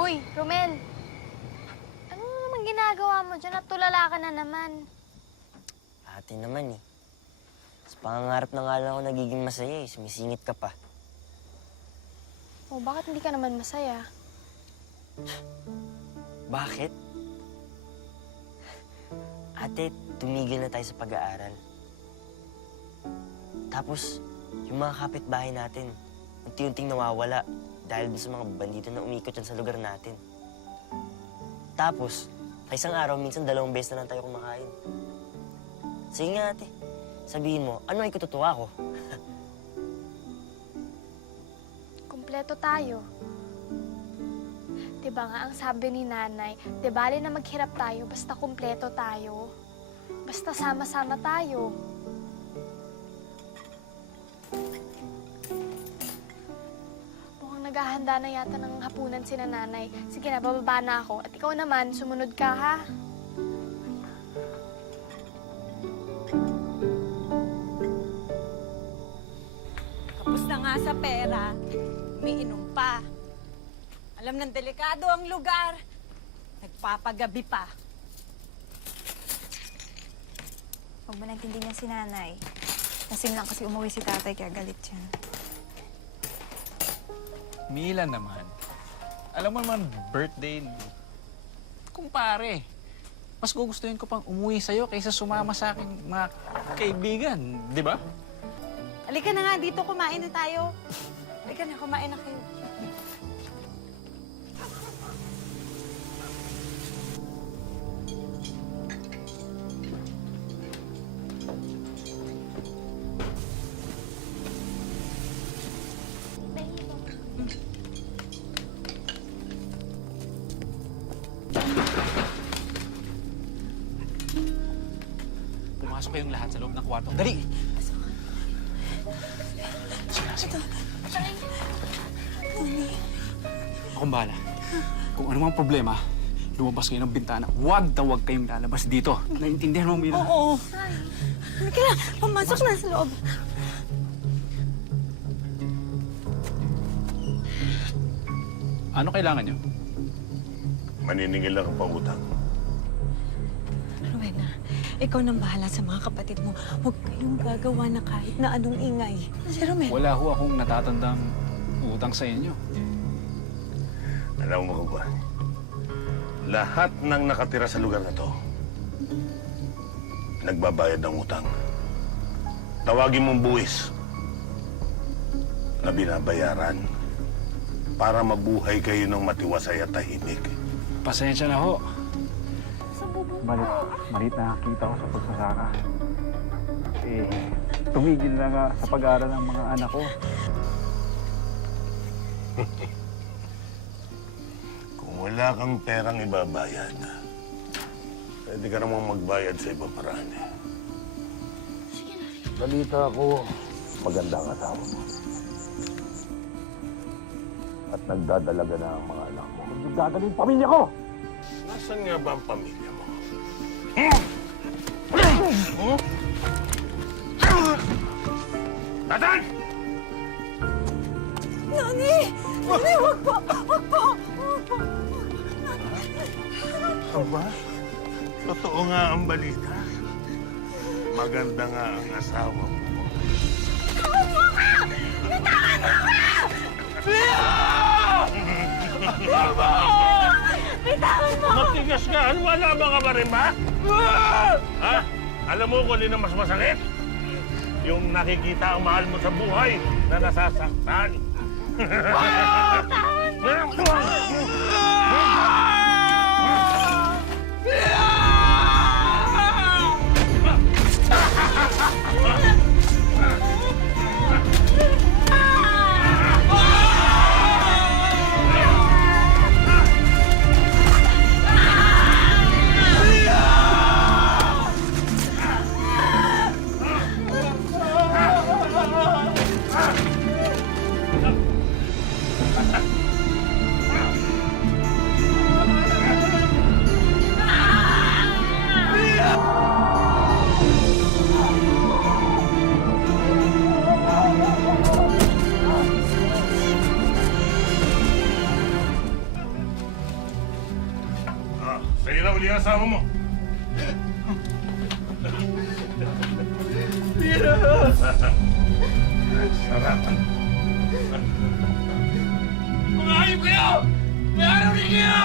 Hoy, Romel! Ano naman ginagawa mo dyan at tulala ka na naman? Ate naman eh. Sa pangangarap na nga lang ako nagiging masaya eh. Sumisingit ka pa. O, bakit hindi ka naman masaya? Bakit? Ate, tumigil na tayo sa pag-aaral. Tapos, yung mga kapitbahay natin, unti-unting nawawala dahil dun sa mga bandito na umikot yan sa lugar natin. Tapos, sa isang araw, minsan 2 beses na lang tayo kumakain. Sige nga, ate. Sabihin mo, ano ay kututuwa ko? Kumpleto tayo. Diba nga ang sabi ni nanay, di bali na maghirap tayo basta kumpleto tayo. Basta sama-sama tayo. Mukhang naghahanda na yata ng hapunan si nanay. Sige na, bababa na ako. At ikaw naman, sumunod ka ha. Tapos na nga sa pera, umiinom pa. Alam ng delikado ang lugar, nagpapagabi pa. Huwag mo naintindihan si nanay. Lasing lang kasi umuwi si tatay kaya galit siya. Mila naman. Alam mo naman, birthday, kumpare. Mas gugustuhin ko pang umuwi sa'yo kaysa sumama sa aking mga kaibigan, di ba? Halika na nga dito, kumain na tayo. Halika na, kumain na kayo. Pumasok kayong lahat sa loob ng kwarto. Dali! Sige. Akong bahala. Kung ano mang problema, lumabas kayo ng bintana. Huwag na huwag kayong lalabas dito. Naintindihan mo, Mila? Oo. Halika na, pumasok na sa loob. Ano kailangan nyo? Maniningil lang ang pautang. Rowena, ikaw nang bahala sa mga kapatid mo. Huwag kayong gagawa na kahit na anong ingay. Si Romel. Wala ho akong natatandang utang sa inyo. Alam mo ba, lahat ng nakatira sa lugar na to, nagbabayad ng utang. Tawagin mong buwis na binabayaran para mabuhay kayo ng matiwasay at tahimik. Pasensya na ho. Malit na nakita ko sa pagsasaka. Tumigil na nga sa pag-aaral ng mga anak ko. Kung wala kang perang ibabayad, pwede ka namang magbayad sa ibang paraan. Balita ko, maganda ang asawa mo. At nagdadalaga na ang mga anak mo. Nagdadala yung pamilya ko! Nasaan nga ba ang pamilya mo? Nathan! Nani! Nani, huwag po! Huwag po! Huwag po! Aba, totoo nga ang balita. Maganda nga ang asawa mo. Bitawan mo ka! Bitawan mo ka! Bitawan mo! Matigas ka! Ano wala mga ka ba rin ba? Ha? Alam mo kung alin ang mas masakit? Yung nakikita ang mahal mo sa buhay na nasasaktan. huli ang asawa mo. Sarap. Mga hayop kayo! May araw rin kayo!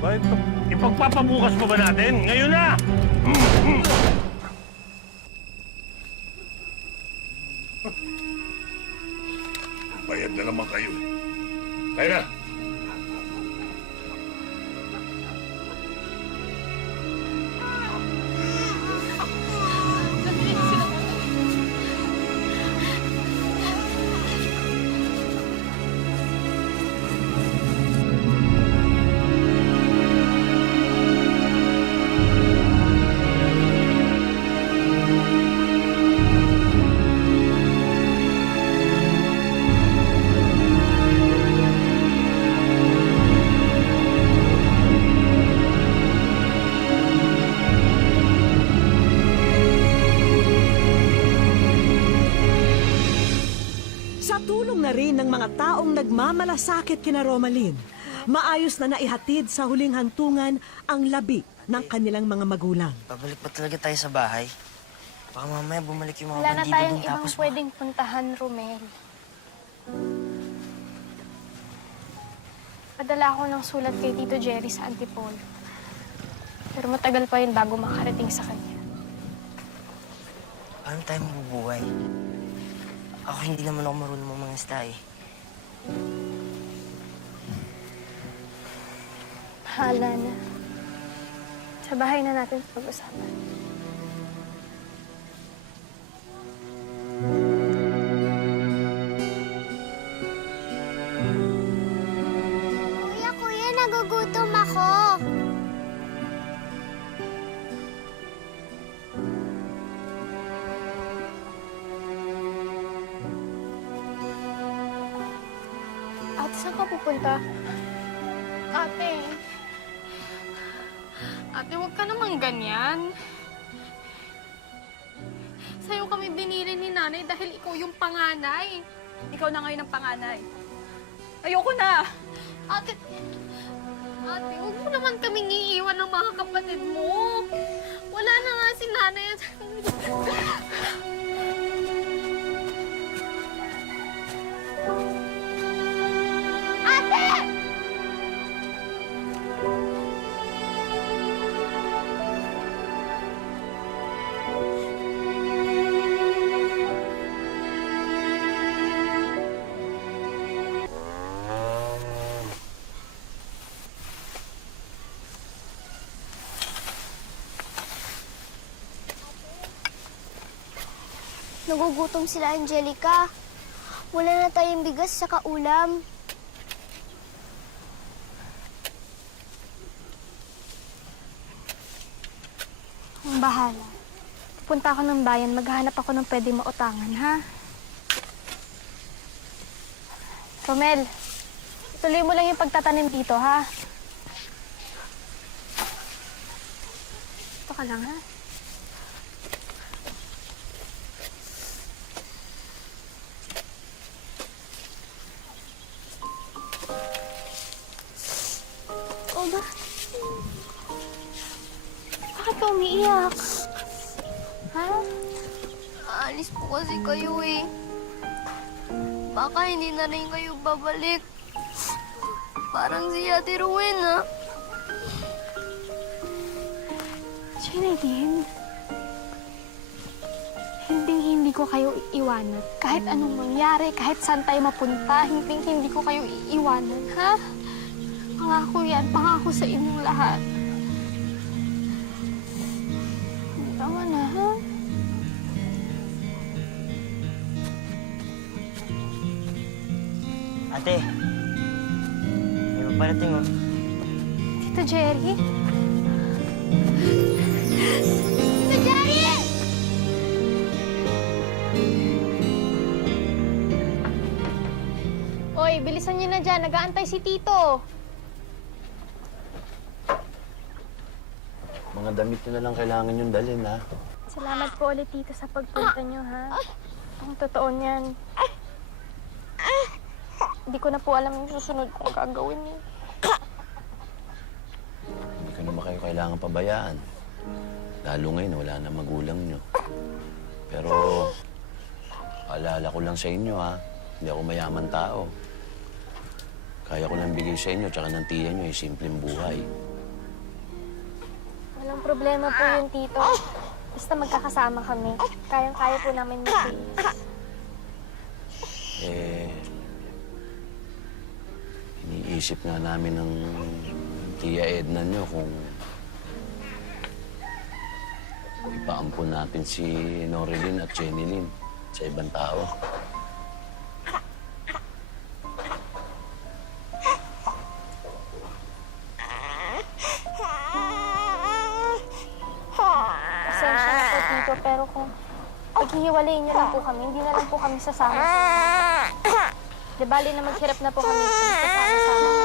Bakit ipagpapabukas pa ba natin? Ngayon na! Bayad na naman kayo. Kaya na! Sa tulong na rin ng mga taong nagmamalasakit kina Romalyn, maayos na naihatid sa huling hantungan ang labi ng kanilang mga magulang. Babalik pa talaga tayo sa bahay. Baka mamaya bumalik yung mga Wala na bandido tayong dun ibang tapos pwedeng puntahan, Romel. Padala ako ng sulat kay Tito Jerry sa Antipolo. Pero matagal pa yun bago makarating sa kanya. Paano tayo mabubuhay? Ako hindi naman ako marunong mangisda eh. Bahala na. Sa bahay na natin pag-usapan. Kuya, nagugutom ako. Ate, saan ka pupunta? Ate. Ate, huwag ka naman ganyan. Sa'yo kami binili ni nanay dahil ikaw yung panganay. Ikaw na ngayon ang panganay. Ayoko na! Ate, huwag mo naman kaming iiwan ng mga kapatid mo. Wala na nga si nanay at... Nagugutom sila, Angelica. Wala na tayong bigas sa kaulam. Ang bahala. Pupunta ako ng bayan, maghahanap ako ng pwede mautangan, ha? Romel, tuloy mo lang yung pagtatanim dito, ha? Ito ka lang, ha? Oh, bakit ka umiiyak? Ha? Aalis po kasi kayo eh. Baka hindi na rin kayo babalik. Parang si Ate Rowena. Chinedine, hindi ko kayo iiwanan. Kahit anong mangyari, kahit saan tayo mapunta, hindi ko kayo iiwanan, ha? Pangako yan, pangako sa inyong lahat. Tama na, ha? Ate, may paparating oh. Tito Jerry? Tito Jerry! Oy, bilisan niyo na dyan. Nag-aantay si Tito. Mga damit nyo na lang kailangan yung dalhin, ha? Salamat po ulit, Tito, sa pagpunta niyo, ha? Ang totoo niyan. Hindi ko na po alam yung susunod kong gagawin niyo. kayo kailangan pabayaan. Lalo ngayon, wala na magulang nyo. Pero, paalala ko lang sa inyo, ha? Hindi ako mayaman tao. Kaya ko lang bigay sa inyo, tsaka ng tiya nyo, yung simpleng buhay. Walang problema po yun, Tito. Basta magkakasama kami. Kayang-kaya po namin mag-tiis. Iniisip nga namin ng tiya Edna nyo kung ipaampun natin si Norilyn at Jenilyn sa ibang tao. Pasensya na po, Tito, pero kung paghihiwalayin niyo lang po kami, hindi na lang po kami sasama. Di bali na maghirap na po kami kung sasama-sama kami.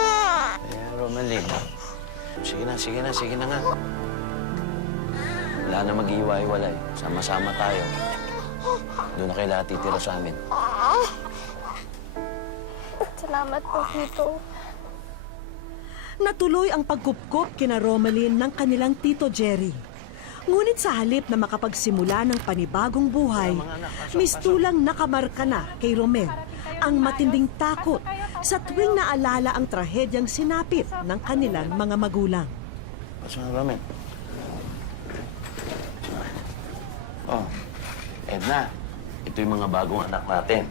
Romalyn, sige na nga. Wala na mag-iwa-iwalay. Sama-sama tayo. Doon na kayo lahat titira sa amin. Salamat po, Tito. Natuloy ang pagkupkop kina Romalyn ng kanilang Tito Jerry. Ngunit sa halip na makapagsimula ng panibagong buhay, mistulang nakamarka na kay Romel ang matinding takot sa tuwing naalala ang trahedyang sinapit ng kanilang mga magulang. Pasok na, Romel. Oh, Edna, ito yung mga bagong anak natin.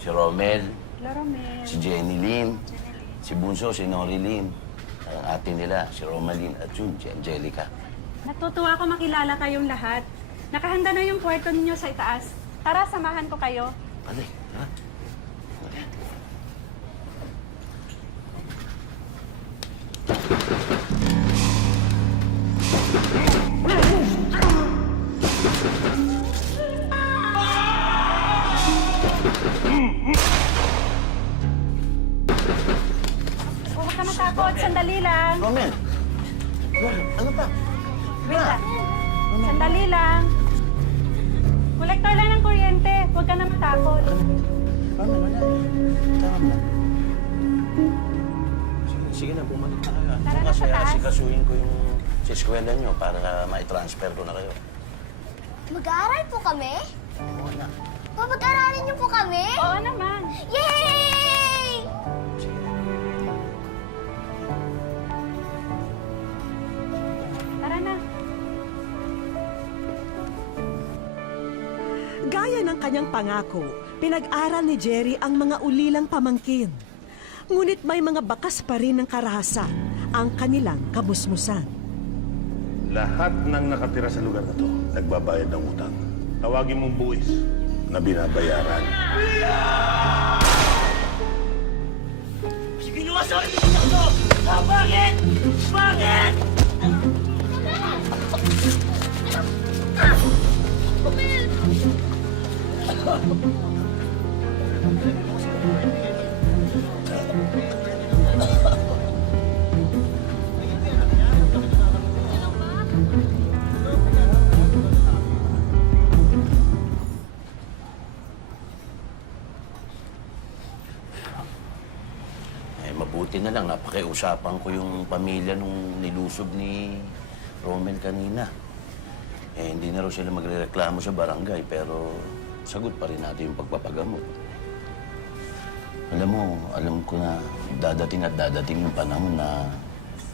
Si Romel, si Jenilyn, si Bunso, si Norilyn. Ang ate nila, si Romalyn at yun, si Angelica. Natutuwa ko makilala kayong lahat. Nakahanda na yung kwarto ninyo sa itaas. Tara, samahan ko kayo. Alay, ha? Huwag ka matakot. Sandali lang. Romel! Ano pa? Wait lang. Sandali lang. Kolektor lang ng kuryente. Huwag ka na matakot. Romel, wala eh. Tama mo. Sige na, bumalik na kayo. Tara na Kasi sa taas. asikasuhin ko yung sa eskwela nyo para ma-transfer ko na kayo. Mag-aaral po kami? Oo na. Papag-aralin niyo po kami? Oo naman. Yay! Sige na. Tara na. Gaya ng kanyang pangako, pinag-aral ni Jerry ang mga ulilang pamangkin. Ngunit may mga bakas pa rin ng karahasan ang kanilang kamusmusan. Lahat ng nakatira sa lugar na to, nagbabayad ng utang. Tawagin mong buwis na binabayaran. Sige nyo nga sa akin ito! Bakit? Bakit? Mabuti na lang, napakiusapan ko yung pamilya nung nilusob ni Romel kanina. Hindi na raw sila magrereklamo sa barangay, pero sagot pa rin natin yung pagpapagamot. Alam mo, alam ko na dadating at dadating yung panahon na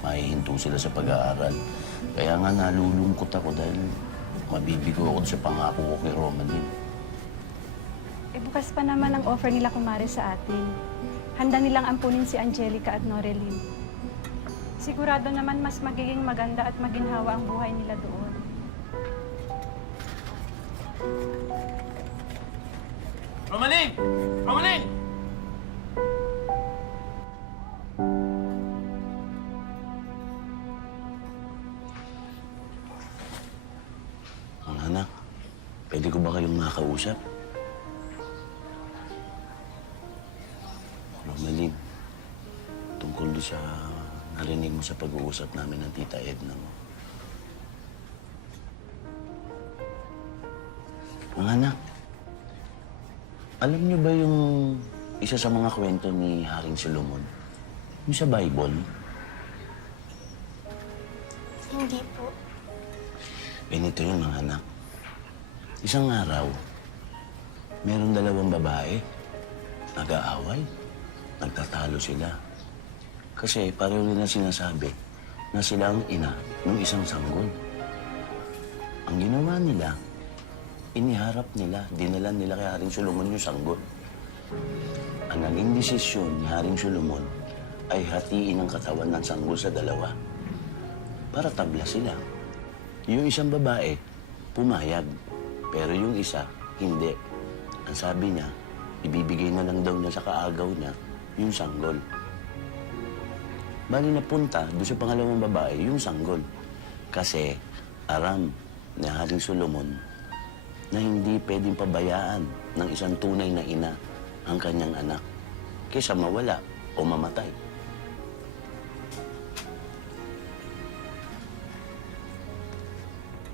mahihinto sila sa pag-aaral. Kaya nga nalulungkot ako dahil mabibigo ako sa pangako ko kay Romalyn. Bukas pa naman ang offer nila kumare sa atin. Handa nilang ampunin si Angelica at Norilyn. Sigurado naman mas magiging maganda at maginhawa ang buhay nila doon. Romalyn! Romalyn! Mga anak, pwede ko ba kayong makausap? Romalyn, tungkol doon sa narinig mo sa pag-uusap namin ng Tita Edna mo. Mga anak, alam niyo ba yung isa sa mga kwento ni Haring Solomon? Yung sa Bible? Hindi po. Ganito yun, mga anak. Isang araw, merong dalawang babae. Nag-aaway. Nagtatalo sila. Kasi pareho nila sinasabi na sila ang ina ng isang sanggol. Ang ginawa nila, iniharap nila, dinala nila kay Haring Solomon yung sanggol. Ang naging desisyon ni Haring Solomon ay hatiin ang katawan ng sanggol sa dalawa para tabla sila. Yung isang babae, pumayag. Pero yung isa, hindi. Ang sabi niya, ibibigay na lang daw niya sa kaagaw niya yung sanggol. Bali napunta doon sa pangalawang babae yung sanggol. Kasi aram ni Haring Solomon na hindi pwedeng pabayaan ng isang tunay na ina ang kanyang anak kaysa mawala o mamatay.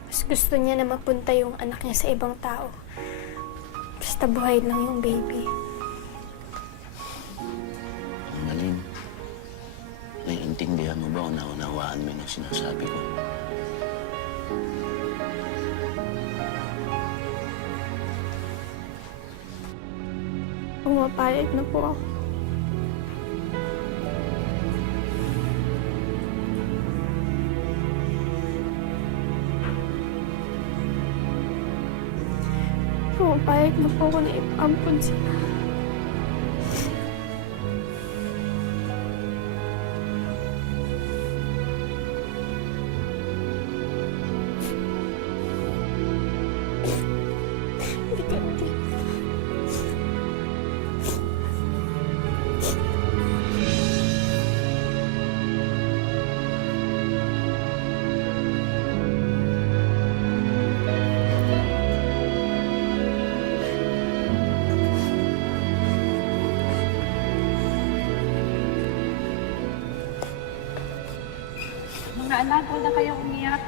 Mas gusto niya na mapunta yung anak niya sa ibang tao. Basta buhay lang yung baby. Maling, naiintindihan mo ba o naunawaan mo yung sinasabi ko? Pumapayag na po ako. Pumapayag na po ako na ipampun sila. Mga anak, huwag na kayong umiyak.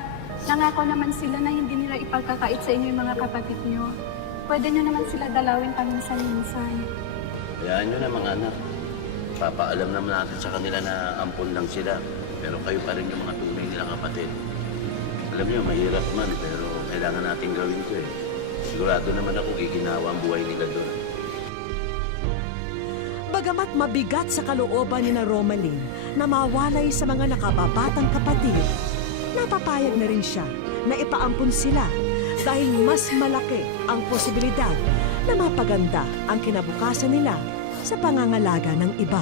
Nangako naman sila na hindi nila ipagkakait sa inyo yung mga kapatid nyo. Pwede nyo naman sila dalawin paminsan-minsan. Hayaan nyo na, mga anak. Papaalam naman natin sa kanila na ampun lang sila. Pero kayo pa rin yung mga tunay nilang kapatid. Alam nyo, mahirap man, pero kailangan natin gawin to eh. Sigurado naman ako giginawa ang buhay nila doon. Bagamat mabigat sa kalooban ni na Romaline na mawalay sa mga nakababatang kapatid, napapayag na rin siya na ipaampun sila dahil mas malaki ang posibilidad na mapaganda ang kinabukasan nila sa pangangalaga ng iba.